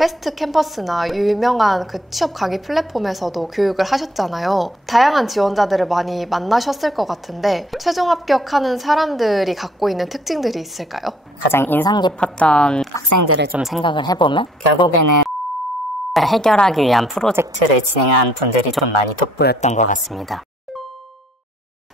패스트 캠퍼스나 유명한 그 취업 강의 플랫폼에서도 교육을 하셨잖아요. 다양한 지원자들을 많이 만나셨을 것 같은데 최종 합격하는 사람들이 갖고 있는 특징들이 있을까요? 가장 인상 깊었던 학생들을 좀 생각을 해보면 결국에는 해결하기 위한 프로젝트를 진행한 분들이 좀 많이 돋보였던 것 같습니다.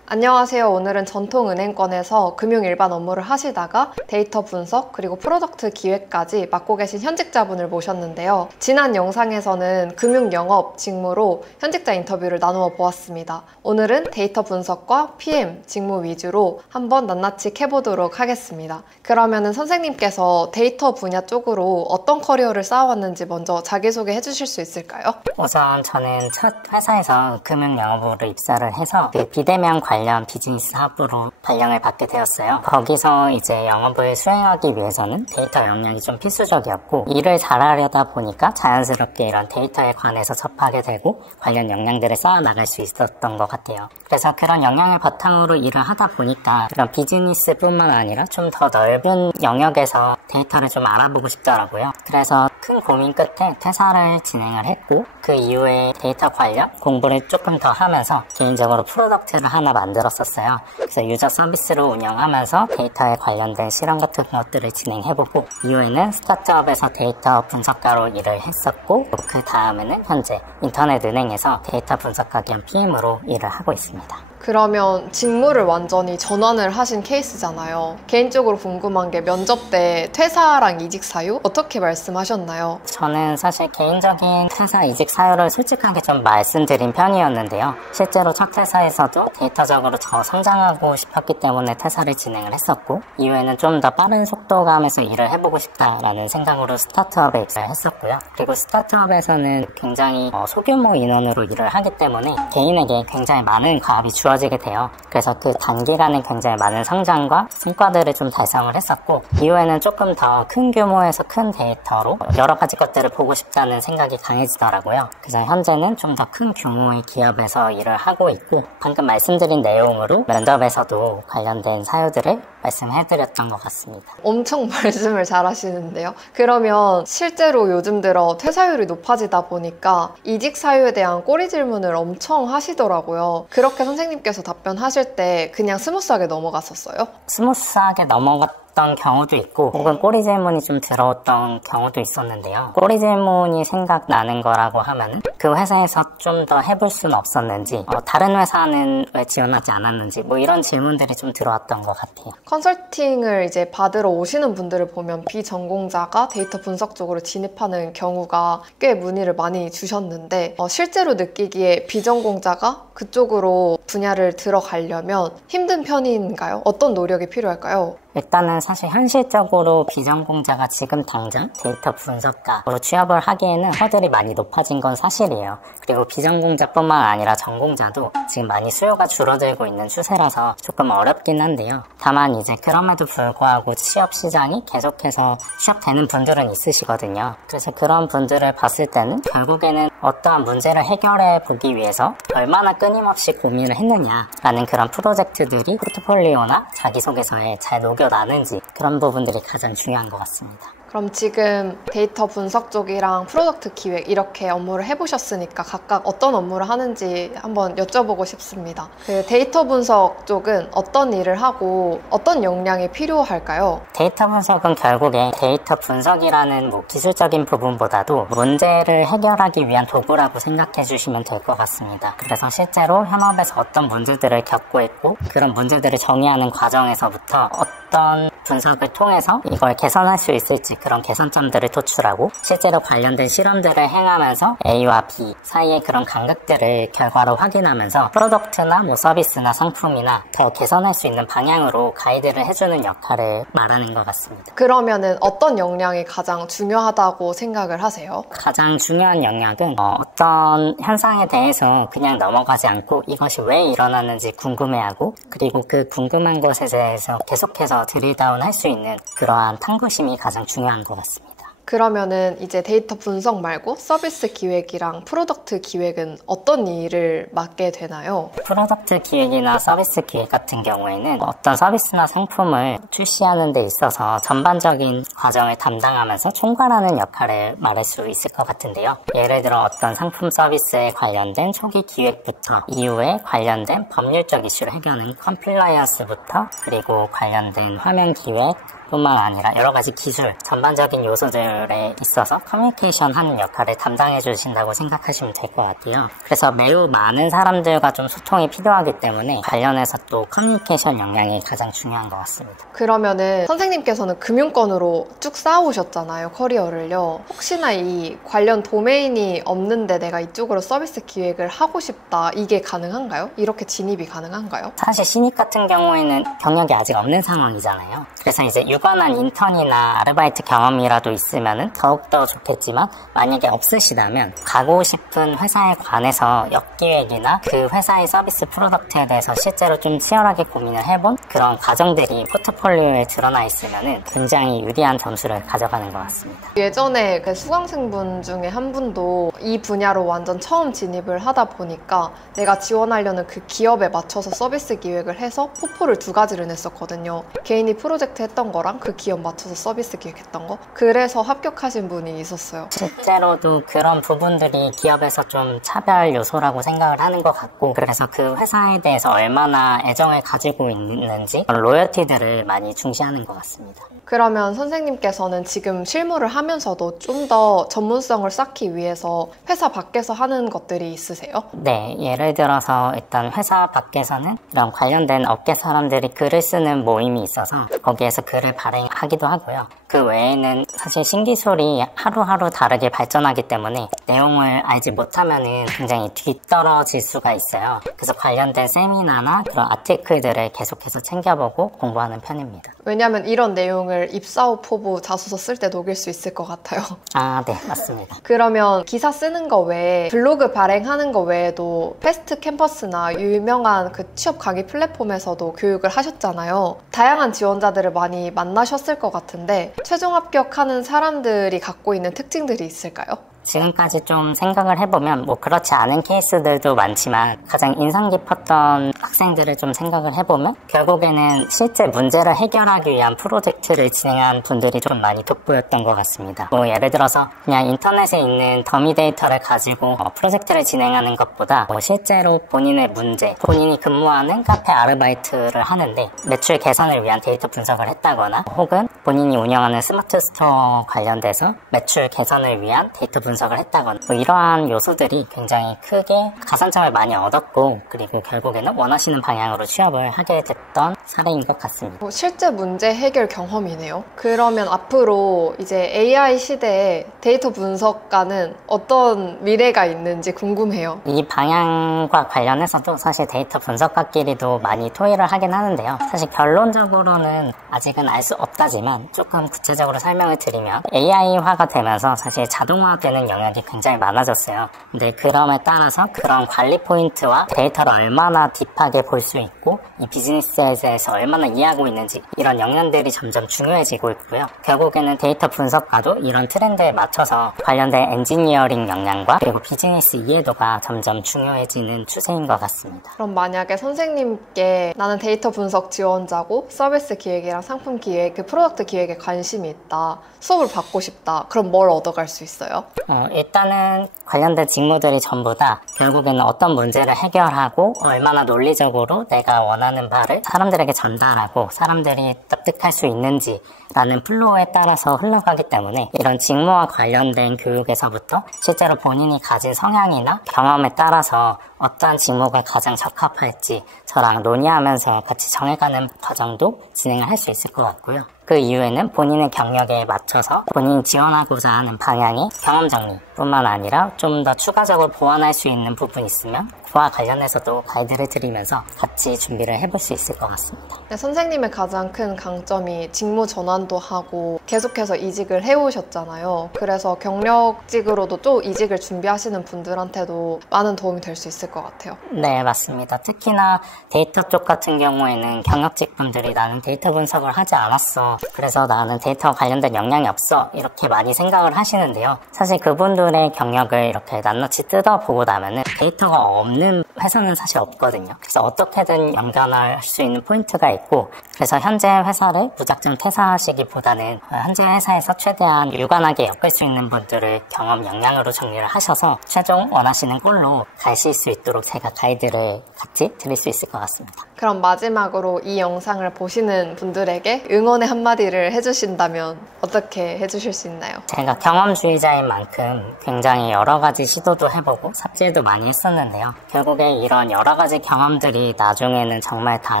안녕하세요. 오늘은 전통은행권에서 금융 일반 업무를 하시다가 데이터 분석 그리고 프로덕트 기획까지 맡고 계신 현직자분을 모셨는데요. 지난 영상에서는 금융 영업 직무로 현직자 인터뷰를 나누어 보았습니다. 오늘은 데이터 분석과 PM 직무 위주로 한번 낱낱이 캐보도록 하겠습니다. 그러면은 선생님께서 데이터 분야 쪽으로 어떤 커리어를 쌓아왔는지 먼저 자기소개 해주실 수 있을까요? 우선 저는 첫 회사에서 금융 영업으로 입사를 해서 비대면 관련 비즈니스 합으로 발령을 받게 되었어요. 거기서 이제 영업을 수행하기 위해서는 데이터 역량이 좀 필수적이었고, 일을 잘하려다 보니까 자연스럽게 이런 데이터에 관해서 접하게 되고 관련 역량들을 쌓아 나갈 수 있었던 것 같아요. 그래서 그런 역량을 바탕으로 일을 하다 보니까 그런 비즈니스뿐만 아니라 좀 더 넓은 영역에서 데이터를 좀 알아보고 싶더라고요. 그래서 큰 고민 끝에 퇴사를 진행을 했고, 그 이후에 데이터 관련 공부를 조금 더 하면서 개인적으로 프로덕트를 하나 만들었었어요. 그래서 유저 서비스를 운영하면서 데이터에 관련된 실험 같은 것들을 진행해보고, 이후에는 스타트업에서 데이터 분석가로 일을 했었고, 그 다음에는 현재 인터넷은행에서 데이터 분석가 겸 PM으로 일을 하고 있습니다. 그러면 직무를 완전히 전환을 하신 케이스잖아요. 개인적으로 궁금한 게 면접 때 퇴사랑 이직 사유 어떻게 말씀하셨나요? 저는 사실 개인적인 퇴사 이직 사유를 솔직하게 좀 말씀드린 편이었는데요. 실제로 첫 회사에서도 데이터적으로 더 성장하고 싶었기 때문에 퇴사를 진행을 했었고, 이후에는 좀 더 빠른 속도감에서 일을 해보고 싶다라는 생각으로 스타트업에 입사를 했었고요. 그리고 스타트업에서는 굉장히 소규모 인원으로 일을 하기 때문에 개인에게 굉장히 많은 과업이 주어지게 돼요. 그래서 그 단기간에 굉장히 많은 성장과 성과들을 좀 달성을 했었고, 이후에는 조금 더 큰 규모에서 큰 데이터로 여러 가지 것들을 보고 싶다는 생각이 강해지더라고요. 그래서 현재는 좀 더 큰 규모의 기업에서 일을 하고 있고, 방금 말씀드린 내용으로 면접에서도 관련된 사유들을 말씀해드렸던 것 같습니다. 엄청 말씀을 잘 하시는데요. 그러면 실제로 요즘 들어 퇴사율이 높아지다 보니까 이직 사유에 대한 꼬리 질문을 엄청 하시더라고요. 그렇게 선생님께서 답변하실 때 그냥 스무스하게 넘어갔었어요? 스무스하게 넘어갔던 경우도 있고, 혹은 꼬리 질문이 좀 들어왔던 경우도 있었는데요. 꼬리 질문이 생각나는 거라고 하면 그 회사에서 좀 더 해볼 수는 없었는지, 다른 회사는 왜 지원하지 않았는지, 뭐 이런 질문들이 좀 들어왔던 것 같아요. 컨설팅을 이제 받으러 오시는 분들을 보면 비전공자가 데이터 분석 쪽으로 진입하는 경우가 꽤 문의를 많이 주셨는데, 실제로 느끼기에 비전공자가 그쪽으로 분야를 들어가려면 힘든 편인가요? 어떤 노력이 필요할까요? 일단은 사실 현실적으로 비전공자가 지금 당장 데이터 분석가로 취업을 하기에는 허들이 많이 높아진 건 사실이에요. 그리고 비전공자뿐만 아니라 전공자도 지금 많이 수요가 줄어들고 있는 추세라서 조금 어렵긴 한데요. 다만 이제 그럼에도 불구하고 취업 시장이 계속해서 취업되는 분들은 있으시거든요. 그래서 그런 분들을 봤을 때는 결국에는 어떠한 문제를 해결해 보기 위해서 얼마나 끊임없이 고민을 했느냐라는 그런 프로젝트들이 포트폴리오나 자기소개서에 잘 녹여나는지, 그런 부분들이 가장 중요한 것 같습니다. 그럼 지금 데이터 분석 쪽이랑 프로덕트 기획 이렇게 업무를 해보셨으니까 각각 어떤 업무를 하는지 한번 여쭤보고 싶습니다. 그 데이터 분석 쪽은 어떤 일을 하고 어떤 역량이 필요할까요? 데이터 분석은 결국에 데이터 분석이라는 기술적인 부분보다도 문제를 해결하기 위한 도구라고 생각해 주시면 될 것 같습니다. 그래서 실제로 현업에서 어떤 문제들을 겪고 있고, 그런 문제들을 정의하는 과정에서부터 어떤 분석을 통해서 이걸 개선할 수 있을지 그런 개선점들을 도출하고, 실제로 관련된 실험들을 행하면서 A와 B 사이의 그런 간극들을 결과로 확인하면서 프로덕트나 서비스나 상품이나 더 개선할 수 있는 방향으로 가이드를 해주는 역할을 말하는 것 같습니다. 그러면은 어떤 역량이 가장 중요하다고 생각을 하세요? 가장 중요한 역량은 어떤 현상에 대해서 그냥 넘어가지 않고 이것이 왜 일어나는지 궁금해하고, 그리고 그 궁금한 것에 대해서 계속해서 드릴다운 할 수 있는 그러한 탐구심이 가장 중요한 것 같습니다. 그러면은 이제 데이터 분석 말고 서비스 기획이랑 프로덕트 기획은 어떤 일을 맡게 되나요? 프로덕트 기획이나 서비스 기획 같은 경우에는 어떤 서비스나 상품을 출시하는 데 있어서 전반적인 과정을 담당하면서 총괄하는 역할을 말할 수 있을 것 같은데요. 예를 들어 어떤 상품 서비스에 관련된 초기 기획부터 이후에 관련된 법률적 이슈를 해결하는 컴플라이언스부터 그리고 관련된 화면 기획 뿐만 아니라 여러 가지 기술, 전반적인 요소들에 있어서 커뮤니케이션 하는 역할을 담당해 주신다고 생각하시면 될 것 같아요. 그래서 매우 많은 사람들과 좀 소통이 필요하기 때문에 관련해서 또 커뮤니케이션 역량이 가장 중요한 것 같습니다. 그러면은 선생님께서는 금융권으로 쭉 쌓아오셨잖아요, 커리어를요. 혹시나 이 관련 도메인이 없는데 내가 이쪽으로 서비스 기획을 하고 싶다, 이게 가능한가요? 이렇게 진입이 가능한가요? 사실 신입 같은 경우에는 경력이 아직 없는 상황이잖아요. 그래서 이제 유관한 인턴이나 아르바이트 경험이라도 있으면 더욱더 좋겠지만 만약에 없으시다면 가고 싶은 회사에 관해서 역기획이나 그 회사의 서비스 프로덕트에 대해서 실제로 좀 치열하게 고민을 해본 그런 과정들이 포트폴리오에 드러나 있으면 굉장히 유리한 점수를 가져가는 것 같습니다. 예전에 그 수강생분 중에 한 분도 이 분야로 완전 처음 진입을 하다 보니까 내가 지원하려는 그 기업에 맞춰서 서비스 기획을 해서 포포를 2가지를 냈었거든요. 개인이 프로젝트 했던 거랑 그 기업 맞춰서 서비스 기획했던 거. 그래서 합격하신 분이 있었어요. 실제로도 그런 부분들이 기업에서 좀 차별 요소라고 생각을 하는 것 같고, 그래서 그 회사에 대해서 얼마나 애정을 가지고 있는지 로열티들을 많이 중시하는 것 같습니다. 그러면 선생님께서는 지금 실무를 하면서도 좀 더 전문성을 쌓기 위해서 회사 밖에서 하는 것들이 있으세요? 네, 예를 들어서 일단 회사 밖에서는 이런 관련된 업계 사람들이 글을 쓰는 모임이 있어서 거기에서 글을 발행하기도 하고요. 그 외에는 사실 신기술이 하루하루 다르게 발전하기 때문에 내용을 알지 못하면은 굉장히 뒤떨어질 수가 있어요. 그래서 관련된 세미나나 그런 아티클들을 계속해서 챙겨보고 공부하는 편입니다. 왜냐하면 이런 내용을 입사 후 포부 자소서 쓸 때 녹일 수 있을 것 같아요. 아, 네, 맞습니다. 그러면 기사 쓰는 거 외에 블로그 발행하는 거 외에도 패스트 캠퍼스나 유명한 그 취업 강의 플랫폼에서도 교육을 하셨잖아요. 다양한 지원자들을 많이 만나셨을 것 같은데 최종 합격하는 사람들이 갖고 있는 특징들이 있을까요? 지금까지 좀 생각을 해보면 뭐 그렇지 않은 케이스들도 많지만 가장 인상 깊었던 학생들을 좀 생각을 해보면 결국에는 실제 문제를 해결하기 위한 프로젝트를 진행한 분들이 좀 많이 돋보였던 것 같습니다. 뭐 예를 들어서 그냥 인터넷에 있는 더미 데이터를 가지고 프로젝트를 진행하는 것보다 실제로 본인의 문제, 본인이 근무하는 카페 아르바이트를 하는데 매출 개선을 위한 데이터 분석을 했다거나 혹은 본인이 운영하는 스마트 스토어 관련돼서 매출 개선을 위한 데이터 분석을 했다거나 이러한 요소들이 굉장히 크게 가산점을 많이 얻었고 그리고 결국에는 원하시는 방향으로 취업을 하게 됐던 사례인 것 같습니다. 실제 문제 해결 경험이네요. 그러면 앞으로 이제 AI 시대에 데이터 분석가는 어떤 미래가 있는지 궁금해요. 이 방향과 관련해서도 사실 데이터 분석가끼리도 많이 토의를 하긴 하는데요. 사실 결론적으로는 아직은 알 수 없다지만 조금 구체적으로 설명을 드리면 AI화가 되면서 사실 자동화되는 영역이 굉장히 많아졌어요. 근데 그럼에 따라서 그런 관리 포인트와 데이터를 얼마나 딥하게 볼 수 있고 이 비즈니스에 대해서 얼마나 이해하고 있는지 이런 영역들이 점점 중요해지고 있고요. 결국에는 데이터 분석가도 이런 트렌드에 맞춰서 관련된 엔지니어링 역량과 그리고 비즈니스 이해도가 점점 중요해지는 추세인 것 같습니다. 그럼 만약에 선생님께 나는 데이터 분석 지원자고 서비스 기획이랑 상품 기획, 그 프로덕트 기획에 관심이 있다, 수업을 받고 싶다, 그럼 뭘 얻어갈 수 있어요? 일단은 관련된 직무들이 전부 다 결국에는 어떤 문제를 해결하고 얼마나 논리적으로 내가 원하는 바를 사람들에게 전달하고 사람들이 납득할 수 있는지 라는 플로우에 따라서 흘러가기 때문에 이런 직무와 관련된 교육에서부터 실제로 본인이 가진 성향이나 경험에 따라서 어떠한 직무가 가장 적합할지 저랑 논의하면서 같이 정해가는 과정도 진행을 할 수 있을 것 같고요. 그 이후에는 본인의 경력에 맞춰서 본인이 지원하고자 하는 방향의 경험 정리 뿐만 아니라 좀 더 추가적으로 보완할 수 있는 부분이 있으면 그와 관련해서도 가이드를 드리면서 같이 준비를 해볼 수 있을 것 같습니다. 네, 선생님의 가장 큰 강점이 직무 전환도 하고 계속해서 이직을 해오셨잖아요. 그래서 경력직으로도 또 이직을 준비하시는 분들한테도 많은 도움이 될 수 있을 것 같아요. 네, 맞습니다. 특히나 데이터 쪽 같은 경우에는 경력직 분들이 나는 데이터 분석을 하지 않았어. 그래서 나는 데이터 관련된 역량이 없어. 이렇게 많이 생각을 하시는데요. 사실 그분들의 경력을 이렇게 낱낱이 뜯어보고 나면은 데이터가 없는 회사는 사실 없거든요. 그래서 어떻게든 연결할 수 있는 포인트가 있고, 그래서 현재 회사를 무작정 퇴사하시기보다는 현재 회사에서 최대한 유관하게 엮을 수 있는 분들을 경험 역량으로 정리를 하셔서 최종 원하시는 꼴로 가실 수 있도록 제가 가이드를 같이 드릴 수 있을 것 같습니다. 그럼 마지막으로 이 영상을 보시는 분들에게 응원의 한마디를 해주신다면 어떻게 해주실 수 있나요? 제가 경험주의자인 만큼 굉장히 여러 가지 시도도 해보고 삽질도 많이 했었는데요. 결국에 이런 여러 가지 경험들이 나중에는 정말 다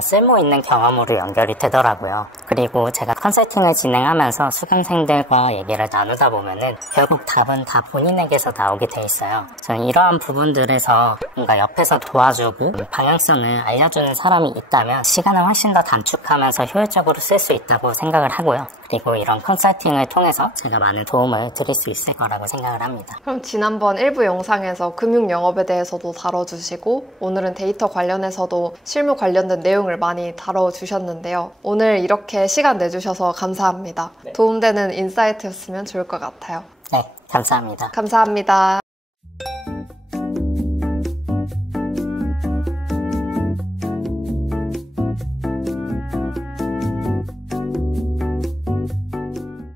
쓸모있는 경험으로 연결이 되더라고요. 그리고 제가 컨설팅을 진행하면서 수강생들과 얘기를 나누다 보면은 결국 답은 다 본인에게서 나오게 돼 있어요. 저는 이러한 부분들에서 뭔가 옆에서 도와주고 방향성을 알려주는 사람이 있다면 시간을 훨씬 더 단축하면서 효율적으로 쓸 수 있다고 생각을 하고요. 그리고 이런 컨설팅을 통해서 제가 많은 도움을 드릴 수 있을 거라고 생각을 합니다. 그럼 지난번 일부 영상에서 금융 영업에 대해서도 다뤄주시고 오늘은 데이터 관련해서도 실무 관련된 내용을 많이 다뤄주셨는데요. 오늘 이렇게 시간 내주셔서 감사합니다. 도움되는 인사이트였으면 좋을 것 같아요. 네, 감사합니다. 감사합니다.